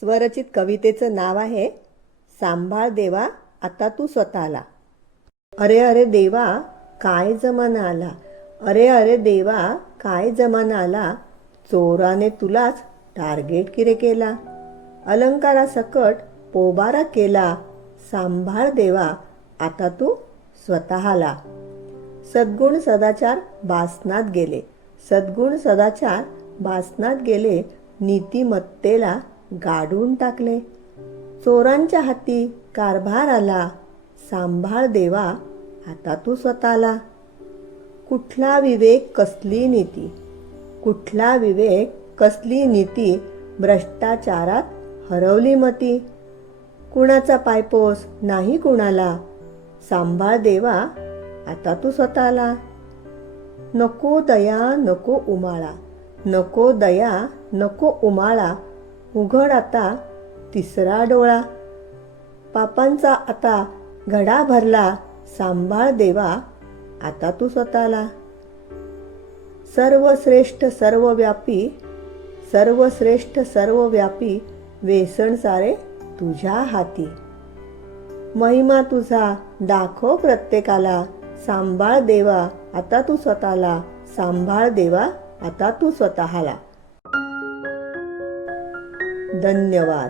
स्वरचित कवितेचं नाव आहे सांभाळ देवा आता तू स्वतःला. अरे अरे देवा काय जमाना आला अरे अरे देवा काय जमाना आला चोराने तुलाच टार्गेट किरे केला अलंकारासकट पोबारा केला सांभाळ देवा आता तू स्वतःला. सद्गुण सदाचार बासनात गेले सद्गुण सदाचार बासनात गेले नीतिमत्तेला गाडून टाकले. चोरांच्या हाती कारभार आला सांभाळ देवा आता तू स्वतःला. कुठला विवेक कसली नीती? कुठला विवेक कसली नीती भ्रष्टाचारात हरवली मती? कुणाचा पायपोस नाही कुणाला? सांभाळ देवा आता तू स्वतःला. नको दया नको उमाळा. नको दया नको उमाळा उघड आता तिसरा डोळा. पापांचा आता घडा भरला सांभाळ देवा आता तू स्वतःला. सर्वश्रेष्ठ सर्वव्यापी सर्वश्रेष्ठ सर्वव्यापी वेसण सारे तुझ्या हाती. महिमा तुझा दाखव प्रत्येकाला सांभाळ देवा आता तू स्वतःला सांभाळ देवा आता तू स्वतःला. धन्यवाद